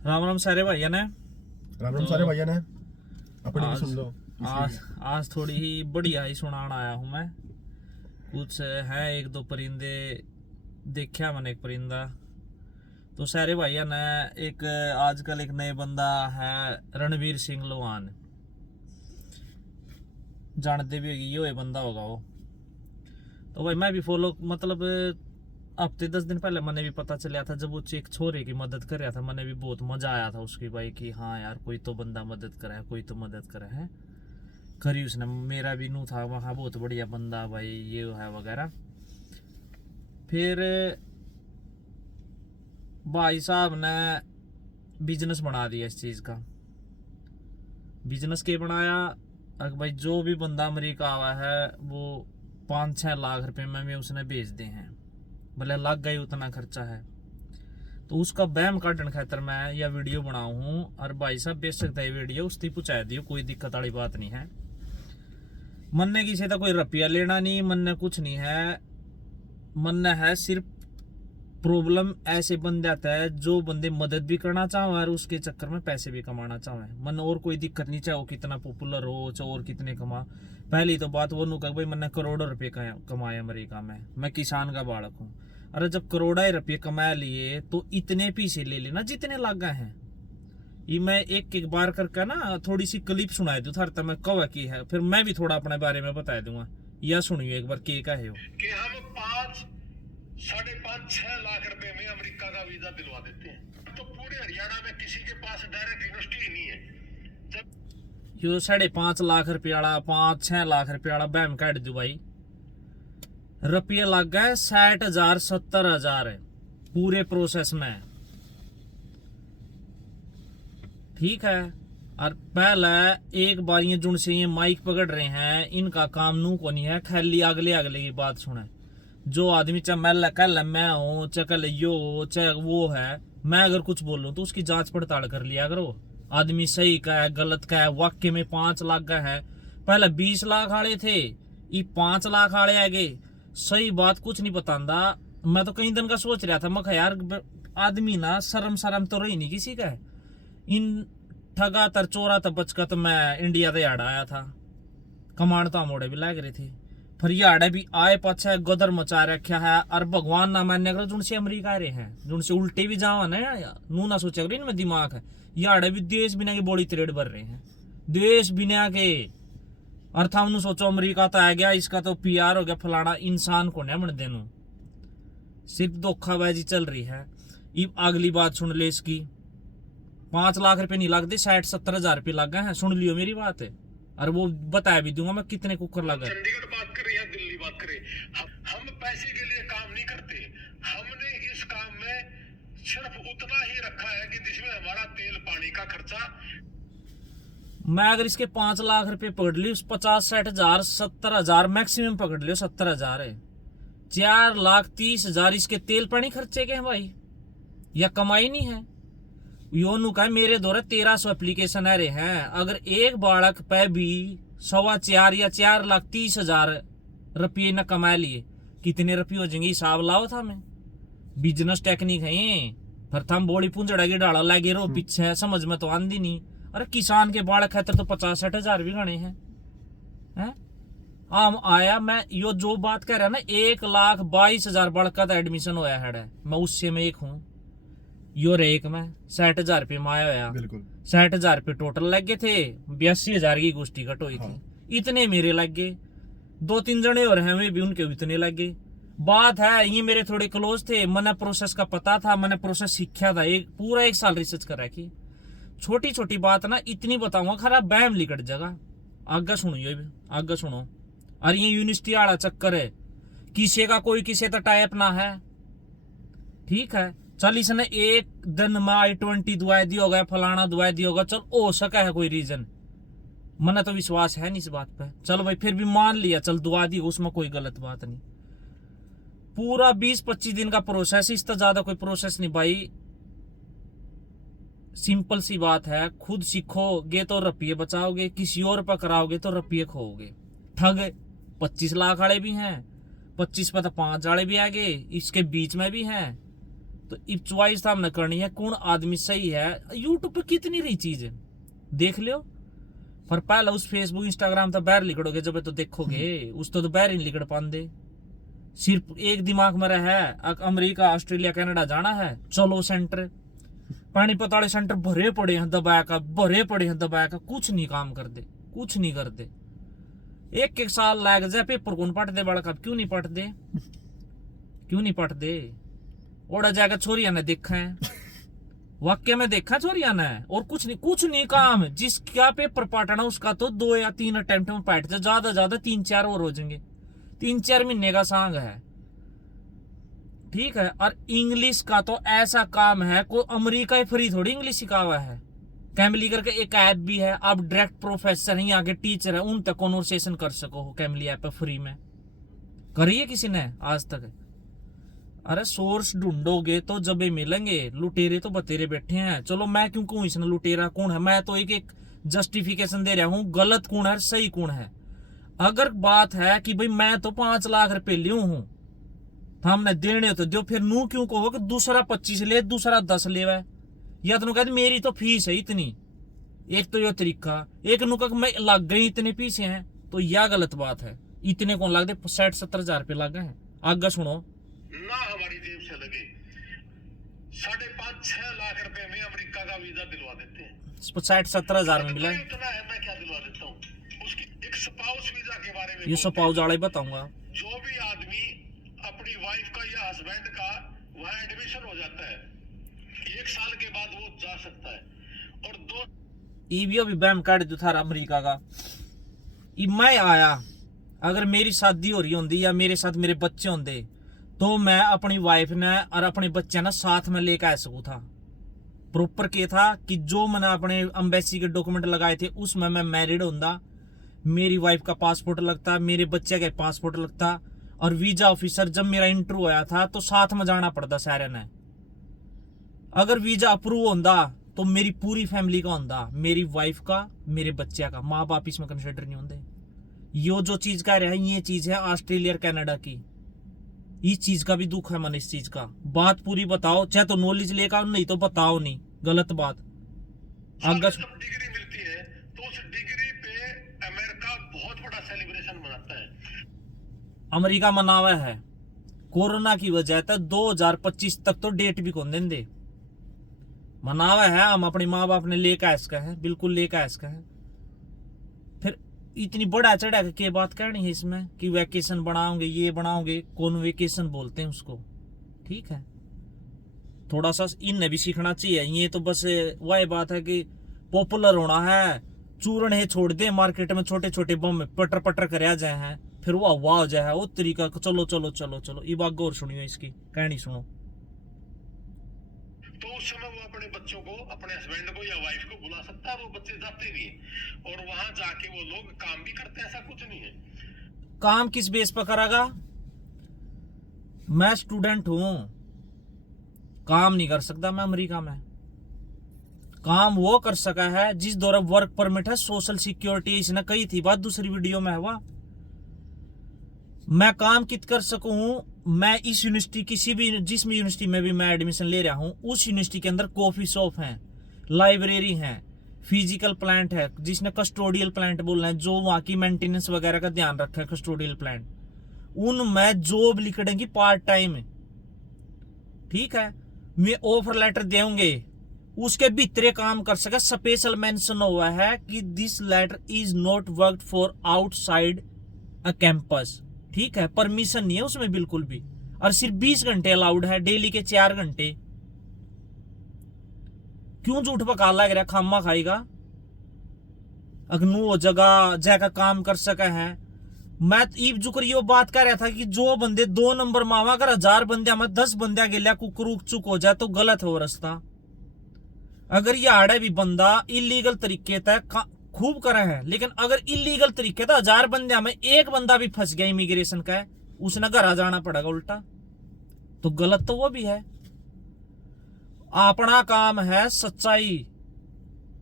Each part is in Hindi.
राम राम सारे भैया ने। राम राम सारे भैया ने। अपनी भी सुन लो। आज थोड़ी ही बढ़िया ही सुनान आया हूँ मैं। कुछ है एक दो परिंदे देखा मैंने। एक परिंदा तो सारे भैया ने एक आजकल एक नए बंदा है रणवीर सिंह लोहान, जानते भी होगी ये बंदा होगा वो। तो भाई मैं भी फॉलो मतलब हफ्ते 10 दिन पहले मैंने भी पता चला था जब वो एक छोरे की मदद कर रहा था। मैंने भी बहुत मजा आया था उसकी भाई कि हाँ यार कोई तो बंदा मदद करा है, कोई तो मदद करा है। करी उसने, मेरा भी नू था वहाँ बहुत बढ़िया बंदा भाई ये है वगैरह। फिर भाई साहब ने बिजनेस बना दिया इस चीज़ का। बिजनेस के बनाया भाई जो भी बंदा अमेरिका आवा है वो 5-6 लाख रुपए में उसने भेज दे हैं, भले लग गई उतना खर्चा है। तो उसका बैम काटन खातर मैं यह वीडियो बनाऊ हूँ। और भाई साहब बेच सकता है वीडियो उसकी पहुँचा दियो, कोई दिक्कत वाली बात नहीं है। मन ने किसी का कोई रुपया लेना नहीं, मन ने कुछ नहीं है। मन ने है सिर्फ प्रॉब्लम ऐसे बन जाता है जो बंदे मदद भी करना चाहो और उसके चक्कर में पैसे भी कमाना चाहो। मन और कोई दिक्कत नहीं, चाहे वो कितना पॉपुलर हो चाहे और कितने कमा। पहली तो बात वो नू कह भाई मैंने करोड़ों रुपए कमाए अमेरिका में, मैं किसान का बालक हूँ। अरे जब करोड़ों रुपये कमा लिए तो इतने पैसे ले लेना जितने लागा हैं। ये मैं एक एक बार करके ना थोड़ी सी क्लिप सुनाई दूँ थार मैं कवा की है, फिर मैं भी थोड़ा अपने बारे में बता दूंगा। यह सुनिए एक बार के का है वो कि हम 5-6 लाख रुपए में अमेरिका का वीजा दिलवा देते हैं। तो पूरे हरियाणा में किसी के पास डायरेक्ट यूनिवर्सिटी ही नहीं है। जब यो 5.5 लाख रुपये वाला 5-6 लाख रुपये वाला बैम काट दू भाई। रुपये लग गए 60,000-70,000 पूरे प्रोसेस में, ठीक है। और पहले एक बार ये जुन से ये माइक पकड़ रहे हैं इनका काम नू को नहीं है, खाली अगले अगले की बात सुने। जो आदमी चाहे मैं कल मैं हूँ चाहे कल यो हो चाहे वो है, मैं अगर कुछ बोलूँ तो उसकी जांच पड़ताल कर लिया करो। आदमी सही का है गलत का है। वाक्य में 5 लाख का है, पहले 20 लाख आड़े थे ये 5 लाख आड़े आ गए। सही बात कुछ नहीं बतांदा। मैं तो कई दिन का सोच रहा था, मैं यार आदमी ना शर्म तो रही नहीं किसी का। इन ठगा तर चोरा तर बचका तो मैं इंडिया से याड आया था, कमांड तो मोड़े भी लग रहे थे। फिर याडे भी आए पाछे गदर मचा रखा है। और भगवान ना मान्य करो जुन से अमेरिका रहे हैं, जुन से उल्टे भी जाओ ना नू ना सोचा करो इनमें दिमाग है। याडे भी देश बिना के बड़ी त्रेड भर रहे हैं, देश बिना के। और था उन्होंने सोचो अमेरिका तो आ गया इसका तो PR हो गया फलाना, इंसान को नहीं बन देनू, सिर्फ धोखाबाजी चल रही है। अब अगली बात सुन ले इसकी। 5 लाख रुपए नहीं लगते, 60-70 हजार लग गए हैं। सुन लियो मेरी बात है और वो बताया भी दूंगा मैं कितने कुकर लगा। चंडीगढ़ बात करें या दिल्ली बात करें, हम पैसे के लिए काम नहीं करते। हमने इस काम में सिर्फ उतना ही रखा है कि जिसमें हमारा तेल पानी का खर्चा। मैं अगर इसके 5 लाख रुपए पकड़ ली, 50-60 हजार 70 हजार मैक्सिमम पकड़ लियो, 70 हजार है, 4,30,000 इसके तेल पानी खर्चे के हैं भाई, या कमाई नहीं है। योनू का मेरे द्वारा 1300 एप्लीकेशन आ रहे हैं। अगर एक बालक पे भी 4.25 या 4,30,000 रुपये न कमा लिए, कितने रुपये हो जाएंगे हिसाब लाओ था। मैं बिजनेस टेक्निक है ये, फिर थम बोली पुंजड़ा की डाला लगे रो पीछे, समझ में तो आंदी नहीं। अरे किसान के बालक खातर तो 50-60 हजार भी गणे हैं। आम आया मैं यो जो बात कह रहा ना, 1,22,000 बालक का एडमिशन होया है, मैं उससे में एक हूँ। यो रेक में 60 हजार रुपये माया होया, 60 हजार रुपये टोटल लग गए थे। 82 हजार की गोष्ठी कट हुई थी। इतने मेरे लग गए, 2-3 जने और हैं वे भी उनके इतने लग गए। बात है ये मेरे थोड़े क्लोज थे, मैंने प्रोसेस का पता था, मैंने प्रोसेस सीखा था, पूरा 1 साल रिसर्च कर रखी। छोटी छोटी बात ना इतनी बताऊंगा खराब बैम लिकट जगह। आगे सुनो, ये आगे सुनो। और ये यूनिवर्सिटी वाला चक्कर है, किसी का कोई किसी का टाइप ना है, ठीक है। चल इसने एक दिन में I-20 दुआई दी होगा, फलाना दुआई दी होगा, चल हो सका है कोई रीजन, मना तो विश्वास है नहीं इस बात पे। चल भाई फिर भी मान लिया, चल दुआ दी, उसमें कोई गलत बात नहीं। पूरा 20-25 दिन का प्रोसेस, इससे ज्यादा कोई प्रोसेस नहीं भाई। सिंपल सी बात है, खुद सीखोगे तो रुपये बचाओगे, किसी और पर कराओगे तो रुपये खोओगे। ठग 25 लाख वाले भी हैं, 25 पर तो 5 वाले भी आ गए, इसके बीच में भी हैं। तो इब चॉइस था हमने करनी है कौन आदमी सही है। यूट्यूब पे कितनी रही चीज है देख लियो, पर पहले उस फेसबुक इंस्टाग्राम तो बाहर लिखड़ोगे जब तो देखोगे, उस तो बाहर ही नहीं लिखड़ पाते। सिर्फ एक दिमाग में रहा है अमेरिका ऑस्ट्रेलिया कनाडा जाना है, चलो सेंटर पानीपत वाले सेंटर भरे पड़े हैं दबाया का, भरे पड़े हैं दबाया का, कुछ नहीं काम करते, कुछ नहीं करते। एक एक साल लग जाए पेपर कौन पढ़ दे बड़ा, क्यों नहीं पढ़ दे, क्यों नहीं पढ़ दे। ओड़ा जाकर छोरिया ने देखा है, वाक्य में देखा छोरिया ने, और कुछ नहीं, कुछ नहीं काम। जिसका पेपर पाटना उसका तो 2 या 3 अटेम्प्ट में पाट जाए, ज्यादा ज्यादा 3-4 और हो जाएंगे, 3-4 महीने का सांग है, ठीक है। और इंग्लिश का तो ऐसा काम है, कोई अमेरिका ही फ्री थोड़ी इंग्लिश सिखा हुआ है। कैमली करके एक ऐप भी है, आप डायरेक्ट प्रोफेसर हैं, आगे टीचर है, उन तक कॉन्वर्सेशन कर सको हो कैमली ऐप पे फ्री में। करिए किसी ने आज तक? अरे सोर्स ढूंढोगे तो जब ही मिलेंगे। लुटेरे तो बतेरे बैठे हैं। चलो मैं क्यों कहूं इसने लुटेरा कौन है, मैं तो एक एक जस्टिफिकेशन दे रहा हूं, गलत कौन है सही कौन है। अगर बात है कि भाई मैं तो 5 लाख रुपए लियो हूं, हमने देने तो दो, फिर नू क्यों कहो कि दूसरा 25 ले दूसरा 10 ले, या तो कहते मेरी तो फीस है इतनी। एक तो ये तरीका, एक नु कह मैं लग गई इतने पीछे हैं, तो यह गलत बात है। इतने कौन लग दे, 60-70 हजार रुपये लग गए हैं। आगे सुनो ना, हमारी जेब से लगे 5.5-6 लाख रुपए में अमेरिका का वीजा दिलवा देते हैं। 60-70 हजार में मिला, इतना है, मैं क्या दिलवा देता हूँ। उसकी एक स्पाउस वीजा के बारे में ये स्पाउस वाला ही बताऊंगा। जो भी आदमी अपनी वाइफ का या हस्बैंड का वहां एडमिशन हो जाता है, 1 साल के बाद वो जा सकता है। और 2 ईवीओ भी बैम काट दो था अमेरिका का। मैं आया, अगर मेरी शादी हो रही होंगी या मेरे साथ मेरे बच्चे होंगे, तो मैं अपनी वाइफ ने और अपने बच्चे ने साथ में लेकर आ सकूं था। प्रॉपर के था कि जो मैंने अपने एम्बेसी के डॉक्यूमेंट लगाए थे उसमें मैं मैरिड होंदा, मेरी वाइफ का पासपोर्ट लगता, मेरे बच्चे का पासपोर्ट लगता, और वीजा ऑफिसर जब मेरा इंटरव्यू आया था तो साथ में जाना पड़ता सारे ने। अगर वीजा अप्रूव होंदा तो मेरी पूरी फैमिली का होंदा, मेरी वाइफ का, मेरे बच्चे का, माँ बाप इसमें कंसिडर नहीं होंगे। यो जो चीज कह रहा है ये चीज है ऑस्ट्रेलिया कनाडा की। इस चीज का भी दुख है मन, इस चीज का बात पूरी बताओ, चाहे तो नॉलेज लेकर नहीं तो बताओ नहीं, गलत बात। अगर जब डिग्री मिलती है तो उस डिग्री पे अमेरिका बहुत बड़ा सेलिब्रेशन मनाता है। अमेरिका मनावा है कोरोना की वजह से 2025 तक तो डेट भी कौन देंगे, मनावा है। हम अपने माँ बाप ने लेकर इसका है, बिल्कुल लेकर इसका है। फिर इतनी बड़ा चढ़ा के बात करनी है इसमें कि वैकेशन बनाओगे, ये बनाओगे, कौन वेकेशन बोलते हैं उसको, ठीक है। थोड़ा सा इनने भी सीखना चाहिए। ये तो बस वही बात है कि पॉपुलर होना है, चूरण है छोड़ दे मार्केट में, छोटे छोटे बम पटर पटर कर जाए हैं, फिर वो वाह हो जाए वो तरीका। चलो चलो चलो चलो, ये बात गौर सुनियो, इसकी कहानी सुनो। तो उस समय वो अपने बच्चों को, अपने हस्बैंड को या वाइफ को बुला सकता है, वो बच्चे जाते भी हैं और वहां जाके वो लोग काम भी करते हैं, ऐसा कुछ नहीं है। काम किस बेस पर करेगा? मैं स्टूडेंट हूं, काम नहीं कर सकता मैं अमेरिका में। काम वो कर सका है जिस दौरा वर्क परमिट है, सोशल सिक्योरिटी, इसने कही थी बात दूसरी वीडियो में है। वह मैं काम कित कर सकूं, मैं इस यूनिवर्सिटी किसी भी जिस भी यूनिवर्सिटी में भी मैं एडमिशन ले रहा हूं, उस यूनिवर्सिटी के अंदर कॉफी शॉप है, लाइब्रेरी है, फिजिकल प्लांट है, जिसने कस्टोडियल प्लांट बोलना है, जो वहां की मेंटेनेंस वगैरह का ध्यान रखा है, कस्टोडियल प्लांट, उनमें जॉब लिखेंगी पार्ट टाइम, ठीक है। मैं ऑफर लेटर देंगे, उसके भीतरे काम कर सके। स्पेशल मेंशन हुआ है कि this letter is not work for outside a campus, ठीक है। परमिशन नहीं है उसमें बिल्कुल भी, और सिर्फ 20 घंटे अलाउड है, डेली के 4 घंटे। क्यों झूठ पका लग रहा, खामा खाएगा। अगनू जगह जाकर काम कर सका है। मैं ईब जुकर यो बात कर रहा था कि जो बंदे 2 नंबर मावा, अगर 1000 बंदे में 10 बंदे गेलिया कुकरूक चुक हो जाए तो गलत हो रास्ता। अगर ये आड़े भी बंदा इलीगल तरीके तक खूब करे है, लेकिन अगर इलीगल तरीके था 1000 बंदे में 1 बंदा भी फंस गया इमिग्रेशन का है, उसने घर आ जाना पड़ेगा उल्टा, तो गलत तो वो भी है। अपना काम है सच्चाई,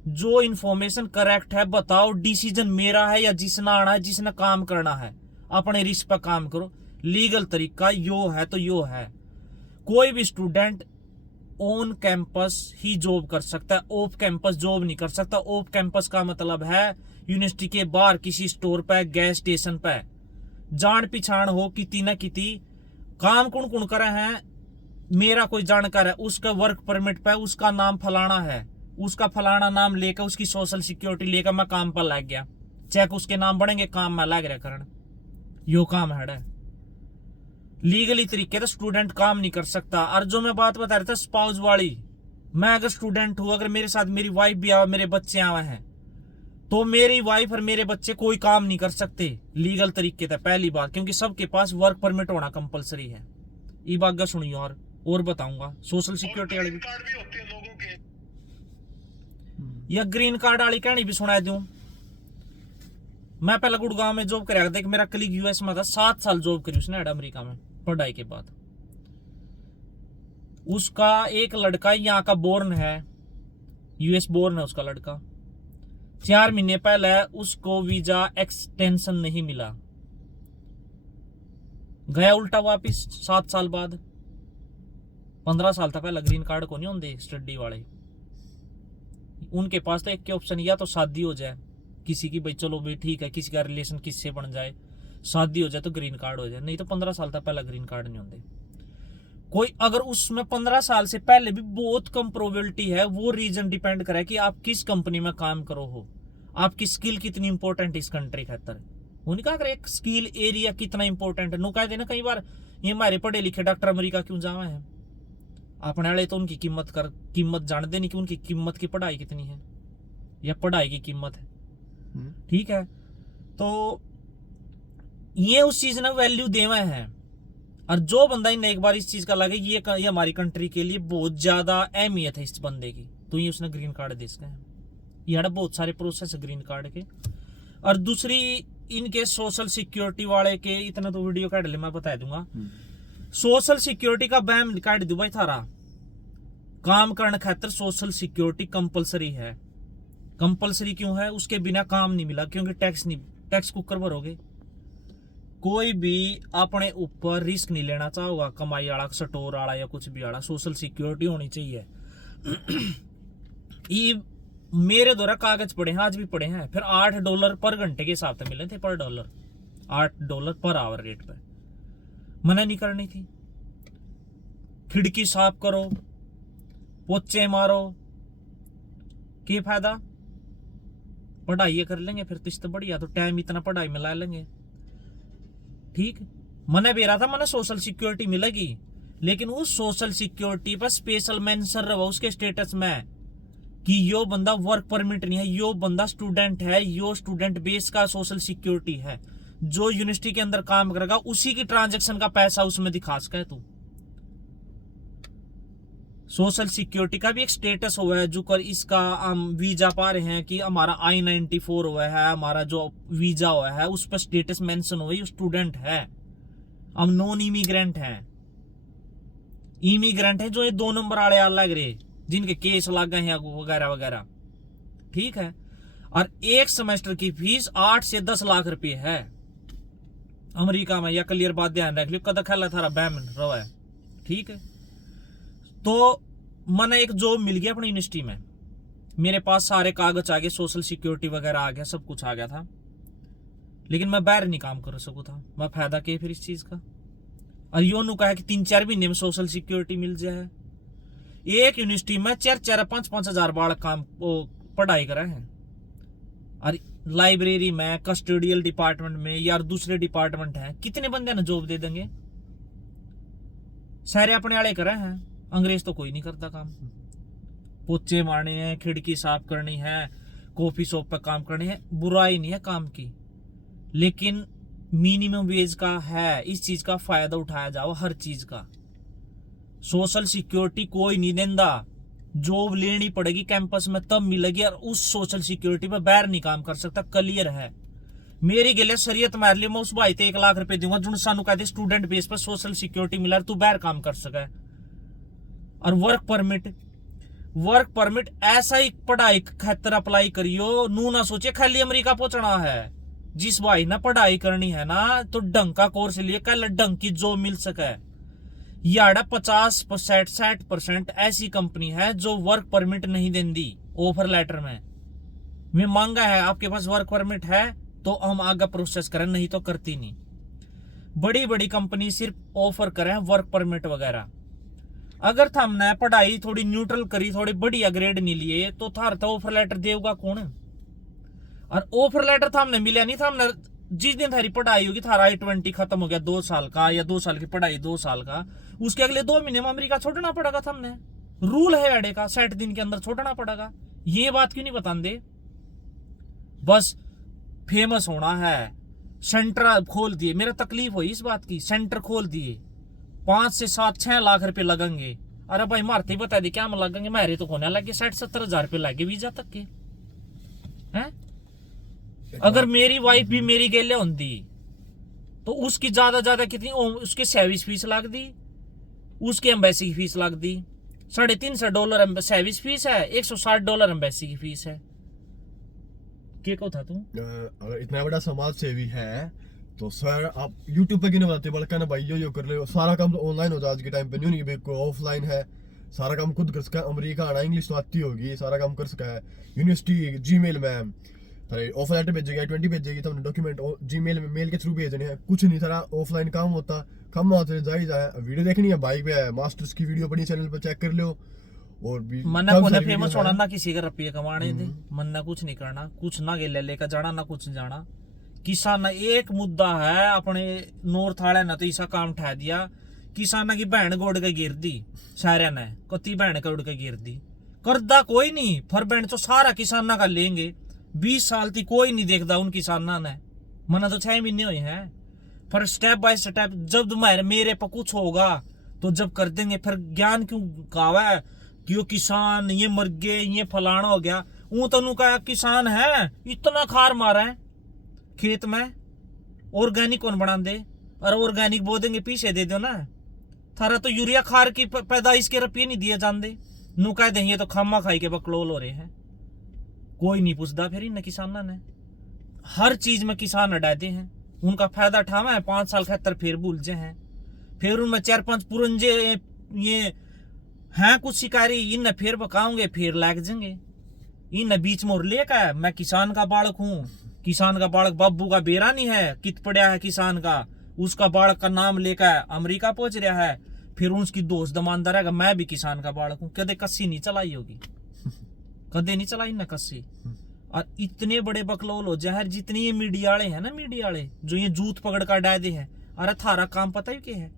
जो इंफॉर्मेशन करेक्ट है बताओ। डिसीजन मेरा है या जिसने आना है, जिसने काम करना है, अपने रिस्क पर काम करो। लीगल तरीका यो है तो यो है। कोई भी student on campus he job कर सकता है, ऑफ कैंपस जॉब नहीं कर सकता। ऑफ कैंपस का मतलब है यूनिवर्सिटी के बाहर किसी स्टोर पे, गैस स्टेशन पे जान पिछाण हो किती ना किती काम कुण कुण करे हैं। मेरा कोई जानकार है, उसका वर्क परमिट पे उसका नाम फलाना है, उसका फलाना नाम लेकर उसकी सोशल सिक्योरिटी लेकर मैं काम पर लग गया, चेक उसके नाम बढ़ेंगे, काम में लग रहा करण। यो काम है लीगली तरीके से स्टूडेंट काम नहीं कर सकता। और जो मैं बात बता रहा था स्पाउस वाली, मैं अगर स्टूडेंट हूं, अगर मेरे साथ मेरी वाइफ भी आवा, मेरे बच्चे आवे हैं, तो मेरी वाइफ और मेरे बच्चे कोई काम नहीं कर सकते लीगल तरीके से, पहली बात, क्योंकि सबके पास वर्क परमिट होना कंपलसरी है। ये बात सुनिए और बताऊंगा सोशल सिक्योरिटी वाली भी। कार्ड भी होते हैं लोगों के। या ग्रीन कार्ड वाली कहानी भी सुना दूं। मैं पहले गुड़गांव में जॉब कर था, मेरा कलीग यूएस में था, 7 साल जॉब करी उसने अमेरिका में पढ़ाई के बाद। उसका एक लड़का यहाँ का बोर्न है, यूएस बोर्न है उसका लड़का। 4 महीने पहले उसको वीजा एक्सटेंशन नहीं मिला, गया उल्टा वापिस 7 साल बाद। 15 साल था पहले ग्रीन कार्ड को नहीं होंगे स्टडी वाले, उनके पास तो एक के ऑप्शन, या तो शादी हो जाए किसी की, भाई चलो भाई ठीक है, किसी का रिलेशन किससे बन जाए, शादी हो जाए तो ग्रीन कार्ड हो जाए, नहीं तो 15 साल तक पहले ग्रीन कार्ड नहीं होंगे कोई। अगर उसमें 15 साल से पहले भी बहुत कम प्रोबेबिलिटी है, वो रीजन डिपेंड करे कि आप किस कंपनी में काम करो हो, आपकी स्किल कितनी इंपॉर्टेंट इस कंट्री खातर। उन्हें कहा एक स्किल एरिया कितना इंपॉर्टेंट है। नु कह देना कई बार ये हमारे पढ़े लिखे डॉक्टर अमेरिका क्यों जावा है, अपने वाले तो उनकी कीमत जानते नहीं कि उनकी कीमत की पढ़ाई कितनी है या पढ़ाई की कीमत है। ठीक है, तो ये उस चीज ने वैल्यू देवा है। और जो बंदा इन एक बार इस चीज का लगे ये हमारी कंट्री के लिए बहुत ज्यादा अहमियत है इस बंदे की, तो ये उसने ग्रीन कार्ड दे सका है। ये बहुत सारे प्रोसेस है ग्रीन कार्ड के। और दूसरी इनके सोशल सिक्योरिटी वाले के, इतना तो वीडियो काट ले मैं बता दूंगा। सोशल सिक्योरिटी का बैम काट दू भाई थारा, काम करने खातर सोशल सिक्योरिटी कंपलसरी है। कंपलसरी क्यों है? उसके बिना काम नहीं मिला, क्योंकि टैक्स कुकर भरोगे। कोई भी अपने ऊपर रिस्क नहीं लेना चाहोगा, कमाई वाला, स्टोर वाला या कुछ भी वाला, सोशल सिक्योरिटी होनी चाहिए। ये मेरे द्वारा कागज पड़े हैं, आज भी पड़े हैं, फिर $8 पर घंटे के हिसाब से मिले थे, पर डॉलर $8 पर आवर रेट पे। मना नहीं करनी थी। खिड़की साफ करो, पोचे मारो, क्या फायदा? पढ़ाई कर लेंगे फिर किस्त बढ़िया, तो टाइम इतना पढ़ाई में ला लेंगे। ठीक, मने भी रहा था मने सोशल सिक्योरिटी मिलेगी, लेकिन उस सोशल सिक्योरिटी पर स्पेशल मेंशन रहा उसके स्टेटस में कि यो बंदा वर्क परमिट नहीं है, यो बंदा स्टूडेंट है, यो स्टूडेंट बेस का सोशल सिक्योरिटी है। जो यूनिवर्सिटी के अंदर काम करेगा उसी की ट्रांजैक्शन का पैसा उसमें दिखा सका है तू। सोशल सिक्योरिटी का भी एक स्टेटस हुआ है, जो कर इसका हम वीजा पा रहे हैं कि हमारा I-94 हुआ है, हमारा जो वीजा हुआ है उस पर स्टेटस मेंशन हुआ है स्टूडेंट है। हम नॉन इमिग्रेंट हैं। इमिग्रेंट है जो ये 2 नंबर वाले लग रहे, जिनके केस लग गए हैं वगैरह वगैरह। ठीक है, और एक सेमेस्टर की फीस 8 से 10 लाख रुपए है अमेरिका में। या क्लियर बात ध्यान रख लियो, कदा खेला थारा बैम रहा है। ठीक है, तो मैंने एक जॉब मिल गया अपनी यूनिवर्सिटी में, मेरे पास सारे कागज आ गए, सोशल सिक्योरिटी वगैरह आ गया, सब कुछ आ गया था, लेकिन मैं बाहर नहीं काम कर सकूँ था। मैं फायदा क्या फिर इस चीज का? और यो नु कहा कि 3-4 महीने में सोशल सिक्योरिटी मिल जाए। एक यूनिवर्सिटी में 4-5 हजार बालक काम पढ़ाई करा है, और लाइब्रेरी में, कस्टोडियल डिपार्टमेंट में या दूसरे डिपार्टमेंट है, कितने बंदे ना जॉब दे देंगे? सारे अपने वाले करे हैं, अंग्रेज तो कोई नहीं करता काम। पोचे मारने हैं, खिड़की साफ करनी है, कॉफी शॉप पर काम करनी है, बुराई नहीं है काम की, लेकिन मिनिमम वेज का है, इस चीज का फायदा उठाया जाओ हर चीज का। सोशल सिक्योरिटी कोई नहीं देंदा, जॉब लेनी पड़ेगी कैंपस में तब मिलेगी, और उस सोशल सिक्योरिटी पे बाहर नहीं काम कर सकता, क्लियर है। मेरी गिले शरीयत मार ली, मैं उस भाई ते 1 लाख रुपए दूंगा जो सानू कहते स्टूडेंट बेस पर सोशल सिक्योरिटी मिला, तू बाहर काम कर सके। और वर्क परमिट ऐसा ही पढ़ाई खातर अप्लाई करियो, नू ना सोचे खाली अमेरिका पहुंचना है। जिस भाई ना पढ़ाई करनी है ना, तो ढंग का कोर्स लिए कल ढंग की जॉब मिल सके। याड़ा 50% 60% ऐसी कंपनी है जो वर्क परमिट नहीं देंदी ऑफर लेटर में। मैं मांगा है आपके पास वर्क परमिट है तो हम आगे प्रोसेस करें, नहीं तो करती नहीं। बड़ी बड़ी कंपनी सिर्फ ऑफर करें वर्क परमिट वगैरह। अगर हमने पढ़ाई थोड़ी न्यूट्रल करी, थोड़ी बढ़िया ग्रेड नहीं लिए तो थार तो ऑफर लेटर देगा कौन? और ऑफर लेटर था हमने मिला नहीं था। हमने जिस दिन थारी पढ़ाई होगी, थारा I-20 खत्म हो गया 2 साल का, या 2 साल की पढ़ाई 2 साल का, उसके अगले 2 महीने में अमेरिका छोड़ना पड़ेगा था। हमने रूल है अड़े का 60 दिन के अंदर छोड़ना पड़ेगा। ये बात क्यों नहीं बताते? बस फेमस होना है। सेंटर खोल दिए, मेरा तकलीफ हुई इस बात की। सेंटर खोल दिए, 5 से 7 6 लाख रुपए लगेंगे। अरे भाई मारते ही बता दी क्या में लगेंगे? मेरे तो होने लगे 60-70 हजार रुपए लगे वीजा तक के हैं। अगर मेरी वाइफ भी मेरी गेले होती तो उसकी ज्यादा कितनी उसकी सर्विस फीस लग दी, उसकी एम्बेसी की फीस लग दी। $350 सर्विस फीस है, $160 एम्बेसी की फीस है। क्या को था तू? अगर इतना बड़ा समाज सेवी है तो सर आप YouTube पे क्यों नहीं बताते? बल्कि ना भाई यो कर ले, सारा काम तो ऑनलाइन होता है आज के टाइम पे। नहीं कोई ऑफलाइन है, सारा काम खुद कर सका। अमेरिका आना, इंग्लिश तो आती होगी, सारा काम कर सका है। यूनिवर्सिटी जीमेल में ऑफर लेटर भेजेगी, I-20 भेजेगी, तो हमने डॉक्यूमेंट जीमेल में मेल के थ्रू भेजने हैं। कुछ नहीं सारा ऑफलाइन काम होता, कम होते जाए। वीडियो देखनी है भाई पे मास्टर्स की वीडियो बड़ी चैनल पर चेक कर लो। और भी मन्ना को ना फेमस होना, ना किसी का रुपये कमाने दे, मन्ना कुछ नहीं करना, कुछ ना गेले लेकर जाना, ना कुछ जाना। किसान एक मुद्दा है अपने नॉर्थ वाले ने तो ऐसा काम ठा दिया, किसान की बहन गोड़ के गिर दी सारे ने, कति बहन का उड़ के गिर दी। करदा कोई नहीं, फर बहन तो सारा किसाना का लेंगे। 20 साल थी कोई नहीं देखता उन किसाना ने, मना तो 6 महीने हुए हैं। फिर स्टेप बाय स्टेप जब तुम्हारे मेरे पर कुछ होगा तो जब कर देंगे। फिर ज्ञान क्यों गावा है कि वो किसान ये मर गए, ये फलाना हो गया। वो तनु का किसान है, इतना खार मारा है खेत में, ऑर्गेनिक कौन बना दे? और ऑर्गेनिक बो देंगे पीछे दे दो ना। थारा तो यूरिया खार की पैदाइश के रुपये नहीं दिए जाते। नू कह देंगे तो खामा खाई के बकलोल हो रहे हैं, कोई नहीं पूछता। फिर इन किसाना ने हर चीज में किसान अडाते हैं, उनका फायदा उठावा है। 5 साल खतर फिर भूल जे हैं, फिर उनमें 4-5 पुरंजे ये हैं कुछ शिकारी, इन फिर बकाऊंगे, फिर लाग जाएंगे। इन बीच मोर लेकर मैं किसान का बालक हूँ, किसान का बालक बाबू का बेरा नहीं है, कित पड़ा है किसान का, उसका बालक का नाम लेकर अमेरिका पहुंच रहा है। फिर उसकी दोस्त दमानदार है मैं भी किसान का बालक हूँ। कदे कस्सी नहीं चलाई होगी, कदे नहीं चलाई ना कस्सी। और इतने बड़े बकलोल हो जहर जितने ये मीडिया वाले हैं ना, मीडिया वाले जो ये जूत पकड़ कर डायदे हैं। अरे थारा काम पता है क्या है?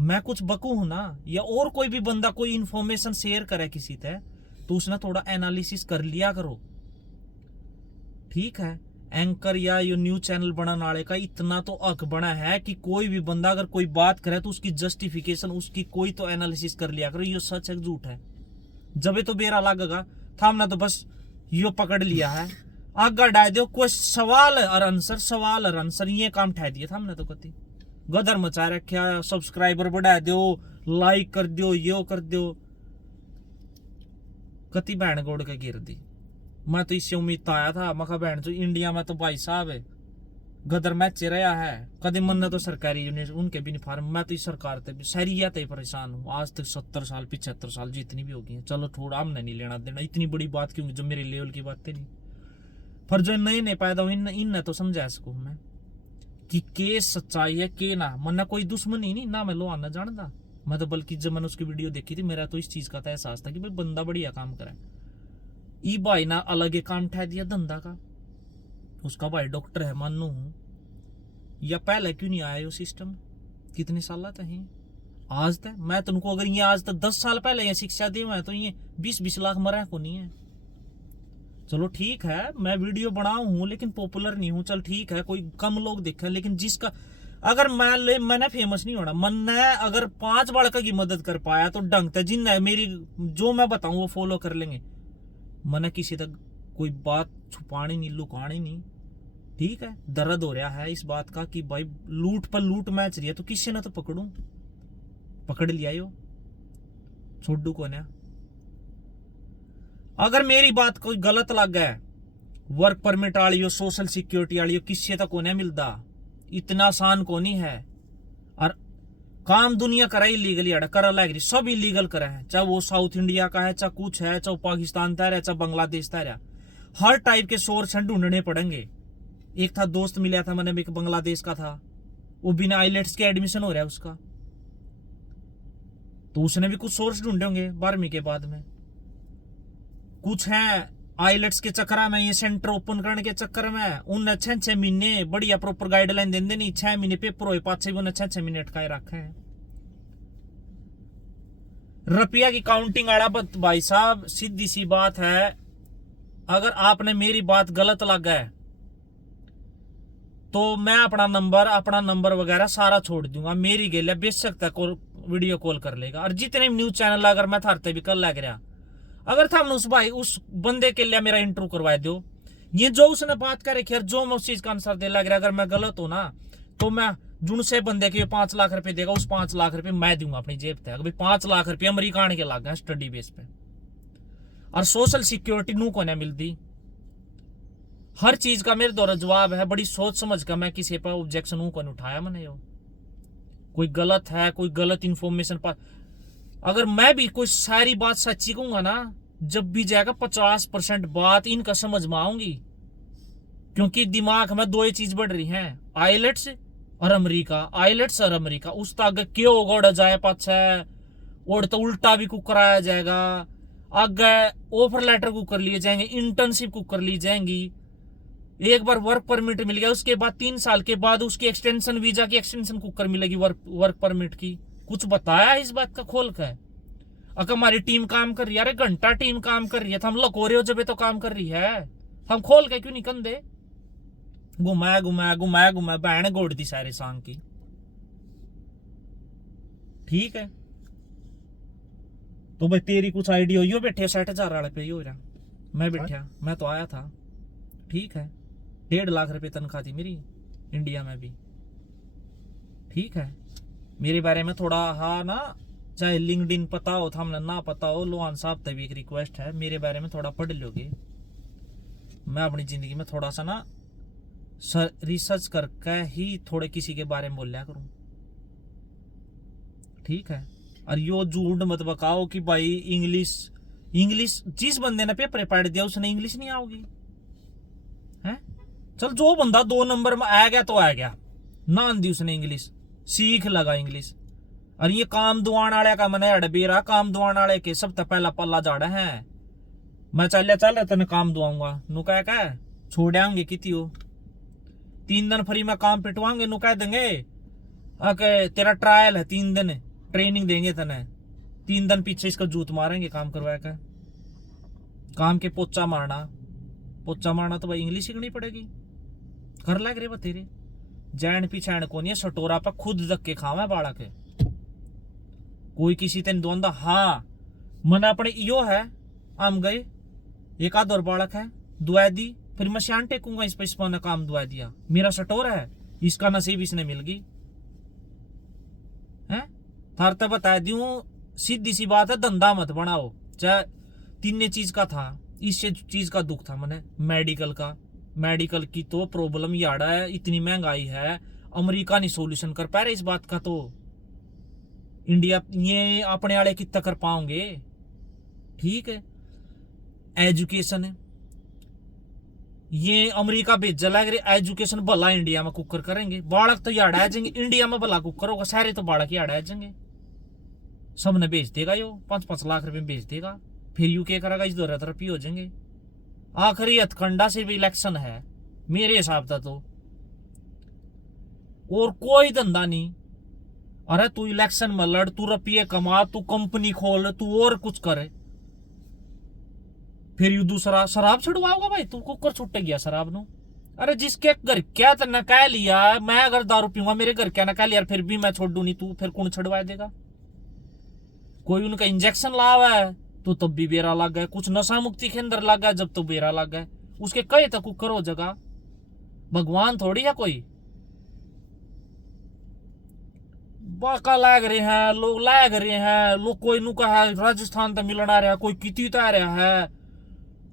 मैं कुछ बकू हूं ना, या और कोई भी बंदा कोई इन्फॉर्मेशन शेयर करे किसी से तो उसने थोड़ा एनालिसिस कर लिया करो, ठीक है? एंकर या ये न्यूज चैनल बनाने वाले का इतना तो हक बना है कि कोई भी बंदा अगर कोई बात करे तो उसकी जस्टिफिकेशन, उसकी कोई तो एनालिसिस कर लिया करो, ये सच है झूठ है। जब तो बेरा लगेगा थामना तो बस यो पकड़ लिया है, आगे डाल दो कोई सवाल और आंसर ये काम ठा दिया था हमने तो। कति गदर मचा रखा, सब्सक्राइबर बढ़ा दो, लाइक कर दो, यो कर दो, कति बहन गोड़ के गिर दी। मैं तो इससे उम्मीद आया था, मखा बहन जो इंडिया में तो भाई साहब है गदर मैच रहा है। कदे मन तो सरकारी यूनिवर्सिटी उनके भी नहीं फार्म, मैं तो इस सरकार से शहरिया ते परेशान हूँ आज तक। 70 साल 75 साल जितनी भी होगी, चलो थोड़ा हमने नहीं लेना देना, इतनी बड़ी बात क्यों जो मेरे लेवल की बातें नहीं। पर जो नए नए पैदा हुए इन तो समझा सकूँ मैं कि के सच्चाई है के ना। मन कोई दुश्मनी नहीं ना, मैं लो आना जानता मैं तो, बल्कि जब मैंने उसकी वीडियो देखी थी मेरा तो इस चीज का एहसास था कि भाई बंदा बढ़िया काम करे। ई भाई ना अलग एक काम ठा दिया धंधा का, उसका भाई डॉक्टर है मानू हूं, या पहले क्यों नहीं आया ये सिस्टम? कितने साल तक आज तक मैं तुमको अगर ये आज तक 10 साल पहले ये शिक्षा दी मैं तो ये 20-20 लाख मरा को नहीं है। चलो ठीक है मैं वीडियो बनाऊ हूं लेकिन पॉपुलर नहीं हूं, चल ठीक है कोई कम लोग देखे, लेकिन जिसका अगर मैंने फेमस नहीं होना, मैंने अगर 5 बालका की मदद कर पाया तो ढंग से जिन मेरी जो मैं बताऊं वो फॉलो कर लेंगे। मैंने किसी तक कोई बात छुपानी नहीं, लुकानी नहीं, ठीक है? दर्द हो रहा है इस बात का कि भाई लूट पर लूट मैच रही है तो किसी ने तो पकड़ूं, पकड़ लिया यो छोड़ू को ना। अगर मेरी बात कोई गलत लग गया, वर्क परमिट वाली हो, सोशल सिक्योरिटी वाली हो, किसी तक को नहीं मिलता, इतना आसान को नहीं है। और काम दुनिया करा इलीगल यार करा लग रही, सब इलीगल करा है, चाहे वो साउथ इंडिया का है, चाहे कुछ है, चाहे पाकिस्तान तैर है, चाहे बांग्लादेश तैर है, हर टाइप के सोर्स हैं ढूंढने पड़ेंगे। एक था दोस्त मिला था मैंने, एक बांग्लादेश का था, वो बिना आइलेट्स के एडमिशन हो रहा है उसका, तो उसने भी कुछ सोर्स ढूंढे होंगे 12वीं के बाद में। कुछ हैं आइलेट्स के चक्कर में, ये सेंटर ओपन करने के चक्कर में उन 6 महीने बढ़िया प्रॉपर गाइडलाइन देंगे नहीं, 6 महीने पेपर हुए पाछे भी उन्हें 6 महीने अटकाए रखे हैं। रुपया की काउंटिंग आड़ा भाई साहब सीधी सी बात है, अगर आपने मेरी बात गलत लगा है तो मैं अपना नंबर वगैरह सारा छोड़ दूंगा, मेरी गेल बेशक तक वीडियो कॉल कर लेगा। और जितने न्यूज चैनल अगर मैं थारते भी कल लग रहा, अगर था उस बंदे के लिए मेरा इंटरव्यू करवा दो, ये जो उसने बात करे खैर जो मैं उस चीज का आंसर दे लग रहा, अगर मैं गलत हो ना तो मैं जुन से बंदे के 5 लाख रुपए देगा, उस 5 लाख रुपए मैं दूंगा अपनी जेब से। अगर 5 लाख रुपए अमरीका आने के लग गए स्टडी बेस पे, और सोशल सिक्योरिटी नू को नहीं मिलती। हर चीज का मेरे द्वारा जवाब है, बड़ी सोच समझ कर मैं किसी पर ऑब्जेक्शन को नहीं उठाया मैंने। कोई गलत है, कोई गलत इंफॉर्मेशन पर अगर मैं भी कोई सारी बात सच्ची कहूंगा ना, जब भी जाएगा 50% बात इनका समझ में आऊंगी, क्योंकि दिमाग में 2 ही चीज बढ़ रही हैं, आइलेट्स और अमेरिका, आइलेट्स और अमेरिका। उस आगे क्यों उड़ जाए पाछे और तो उल्टा भी कुक कराया जाएगा, आगे ऑफर लेटर कुक कर लिए जाएंगे, इंटर्नशिप कुक कर ली जाएंगी, एक बार वर्क परमिट मिल गया उसके बाद 3 साल के बाद उसकी एक्सटेंशन, वीजा की एक्सटेंशन कुक कर मिलेगी वर्क परमिट की। कुछ बताया इस बात का खोल कर? अगर हमारी टीम काम कर रही है, अरे घंटा टीम काम कर रही है, तो हम लको रहे हो जब तो काम कर रही है, हम खोल के क्यों नहीं कंधे घुमाया बहन गोड़ दी सारे सांग की। ठीक है तो भाई तेरी कुछ आइडिया हो बैठे 60,000 वाले पे हो रहा, मैं बैठा, मैं तो आया था। ठीक है 1.5 लाख रुपए तनख्वाह थी मेरी इंडिया में भी। ठीक है मेरे बारे में थोड़ा हाँ ना, चाहे लिंक्डइन पता हो था हमने ना पता हो, लोहान साहब तभी एक रिक्वेस्ट है, मेरे बारे में थोड़ा पढ़ लोगे। मैं अपनी जिंदगी में थोड़ा सा ना रिसर्च करके ही थोड़े किसी के बारे में बोल लिया करूं। ठीक है और यो झूठ मत बकाओ कि भाई इंग्लिश जिस बंदे ने पेपर पढ़ दिया उसने इंग्लिश नहीं आओगी है। चल जो बंदा 2 नंबर में आ गया तो आ गया, ना दी उसने इंग्लिश, सीख लगा इंग्लिश। और ये काम दुआन वाले का मैंने अड़बेरा, काम दुआन वाले के सब तो पहला पल्ला जाड़ा है। मैं चल तेने काम दुआऊंगा, नु कह छोड़ आऊंगे किती हो 3 दिन फ्री में काम पिटवाएंगे, नु कह देंगे अके तेरा ट्रायल है 3 दिन ट्रेनिंग देंगे तने, 3 दिन पीछे इसका जूत मारेंगे काम करवा के। काम के पोचा मारना तो भाई इंग्लिश सीखनी पड़ेगी, कर लग रहे तेरे जैन पिछैन को नहीं सटोरा पर खुद धक्के खावा बाड़ा के, कोई किसी तेन दोंदा। हाँ मन अपने इो है आम गए एक आध और बालक है दुआ दी, फिर मैं श्यान टेकूंगा इस पर ने काम दुआ दिया, मेरा सटोरा है, इसका नसीब इसने मिल गई है। थार तो बता दूं सीधी सी बात है, धंधा मत बनाओ। चाहे 3 चीज का था, इस चीज का दुख था मैंने, मेडिकल की तो प्रॉब्लम याड़ा है, इतनी महंगाई है, अमेरिका नहीं सोल्यूशन कर पा रहे इस बात का, तो इंडिया ये अपने वाले कितना कर पाओगे। ठीक है एजुकेशन है, ये अमेरिका भेजा लग रही एजुकेशन भला इंडिया में कुकर करेंगे, बालक तो याड़ा आ जाएंगे, इंडिया में भला कुकर होगा, सारे तो बालक याड़ा आ जाएंगे, सबने बेच देगा यो 5-5 लाख रुपए बेच देगा, फिर यू क्या करेगा, इस 2 तरफ ही हो जाएंगे। आखिरी हथकंडा से भी इलेक्शन है मेरे हिसाब से तो, और कोई धंधा नहीं। अरे तू इलेक्शन में लड़, तू रुपये कमा, तू कंपनी खोल, तू और कुछ करे, फिर यू दूसरा शराब छुड़वाओगा भाई, तू कुकर छुट्टे गया शराब नु। अरे जिसके घर क्या तने कह लिया, मैं अगर दारू पीऊंगा मेरे घर क्या ना कह लिया, फिर भी मैं छोड़ दू नहीं, तू फिर कौन छुड़वा देगा। कोई उनका इंजेक्शन लावा है तो तब भी बेरा लग गए, कुछ नशा मुक्ति केंद्र लग गया जब तो बेरा लग गए, उसके कई तक कुकर हो जगह, भगवान थोड़ी है कोई। बाका लाग रहे हैं लोग, कोई नु कहा राजस्थान तक मिलना रहा, कोई किती तो आ रहा है।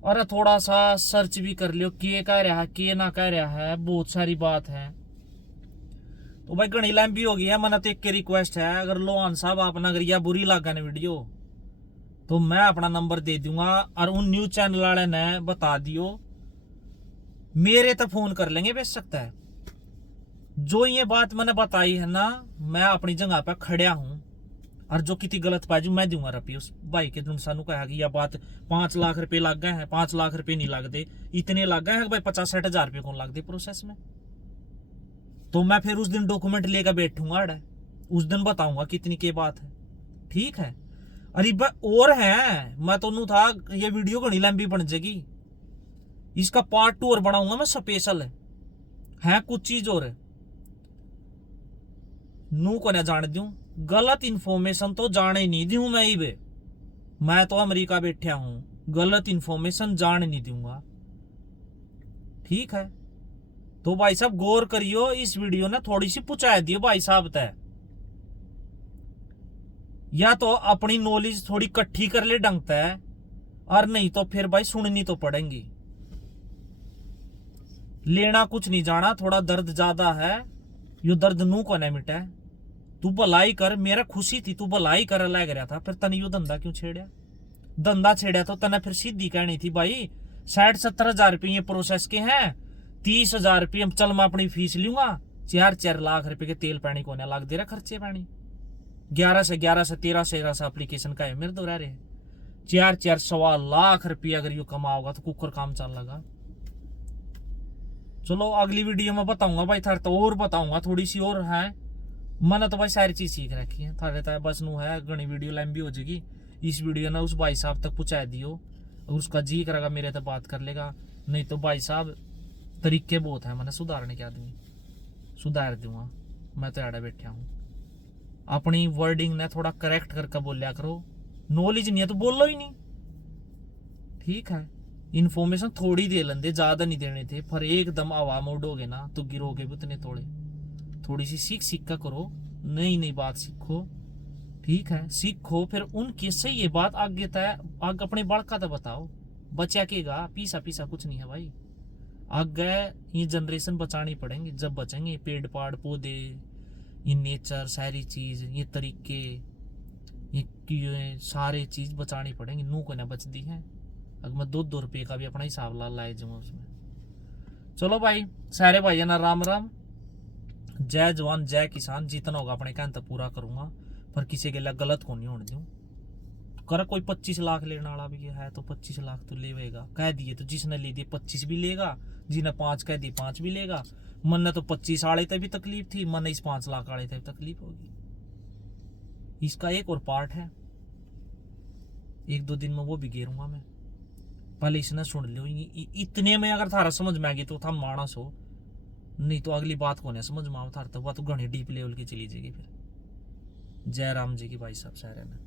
अरे थोड़ा सा सर्च भी कर लियो के कह रहा है के ना कह रहा है, बहुत सारी बात है। तो भाई घनी लंबी हो गई है। मैंने तो एक के रिक्वेस्ट है, अगर लोहान साहब आपने अगर यह बुरी लगा ना वीडियो तो मैं अपना नंबर दे दूंगा और उन न्यूज चैनल वाले ने बता दियो, मेरे तो फोन कर लेंगे बेच सकता है। जो ये बात मैंने बताई है ना, मैं अपनी जगह पर खड़िया हूं और जो कितनी गलत बाजू मैं दूंगा रपी उस भाई के दुन सानू कहा कि यह बात 5 लाख रुपए लग गए हैं। 5 लाख रुपए नहीं लगते, इतने लग गए हैं भाई 50-60 हजार रुपये कौन लगते प्रोसेस में। तो मैं फिर उस दिन डॉक्यूमेंट लेकर बैठूंगा अड़ा, उस दिन बताऊंगा कितनी के बात है। ठीक है। अरे और है, मैं तो था ये वीडियो घनी लंबी बन जाएगी, इसका पार्ट 2 और बनाऊंगा मैं स्पेशल है कुछ चीज और नू को ना जान दूं, गलत इंफॉर्मेशन तो जाने नहीं दूं मैं ही बे। मैं तो अमेरिका बैठा हूं, गलत इंफॉर्मेशन जान नहीं दूंगा। ठीक है। तो भाई साहब गौर करियो, इस वीडियो ने थोड़ी सी पुचाए दियो भाई साहब तय, या तो अपनी नॉलेज थोड़ी इकट्ठी कर ले ढंगता है, और नहीं तो फिर भाई सुननी तो पड़ेगी। लेना कुछ नहीं जाना, थोड़ा दर्द ज्यादा है, यो दर्द नू को नहीं मिटा। तू भलाई कर, मेरा खुशी थी तू भलाई कर लग रहा था, फिर तने यो धंधा क्यों छेड़ा? धंधा छेड़ा तो तने फिर सीधी कहनी थी भाई 60-70 हजार रुपये ये प्रोसेस के हैं, 30 हजार रुपये चल मैं अपनी फीस लूंगा, 4-4 लाख रुपए के तेल पानी को लग दे रहा खर्चे पानी, 11 से 13 से एप्लीकेशन का है मेरे दो रहे 4-4 सवा लाख रुपये अगर यू कमा होगा तो कुकर काम चल लगा। चलो अगली वीडियो में बताऊंगा भाई, थारे तो और बताऊंगा थोड़ी सी और है। मैंने तो भाई सारी चीज सीख रखी है, थारे तो बस नू है घनी वीडियो लंबी हो जाएगी। इस वीडियो ने उस भाई साहब तक पहुंचा दियो, उसका जी करेगा मेरे तो बात कर लेगा, नहीं तो भाई साहब तरीके बहुत है मैंने सुधारने के, आदमी सुधार दूंगा। मैं तो आड़ा बैठा हूँ, अपनी वर्डिंग ने थोड़ा करेक्ट करके बोलिया करो, नॉलेज नहीं है तो बोलो ही नहीं। ठीक है। इन्फॉर्मेशन थोड़ी दे लेंदे, ज्यादा नहीं देने थे, पर एकदम हवा में उड़ोगे ना तो गिरोगे भी उतने थोड़े। थोड़ी सी सीख का करो, नई बात सीखो। ठीक है। सीखो फिर उनके से ये बात आगे तय आगे अपने बालका तो बताओ, बचा केगा पीसा कुछ नहीं है भाई। आगे ये जनरेशन बचानी पड़ेंगे, जब बचेंगे पेड़ पाड़ पौधे, ये नेचर सारी चीज, ये तरीके, ये सारे चीज बचानी पड़ेंगी। नू को ना बचती है, अगर मैं 2 रुपये का भी अपना हिसाब लाए जाऊंगा उसमें। चलो भाई सारे भाई ना राम राम, जय जवान जय किसान। जितना होगा अपने कहन तो पूरा करूंगा, पर किसी के लिए गलत को नहीं होने दूं। कर कोई 25 लाख लेने वाला भी है तो 25 लाख तो लेगा, कह दिए तो जिसने ले दिए 25 भी लेगा, जिन्हें 5 कह दिए 5 भी लेगा। मन ने तो 25 वाले तक भी तकलीफ थी, मन इस 5 लाख वाले तक भी तकलीफ होगी। इसका एक और पार्ट है, 1-2 दिन में वो भी घेरूंगा मैं, पहले इसने सुन लो। इतने में अगर थारा समझ में आ गई तो था मानस हो, नहीं तो अगली बात को नहीं समझ में आओ थारा तो बात तो घनी डीप लेवल की चली जाएगी फिर। जय राम जी की भाई साहब सारे में।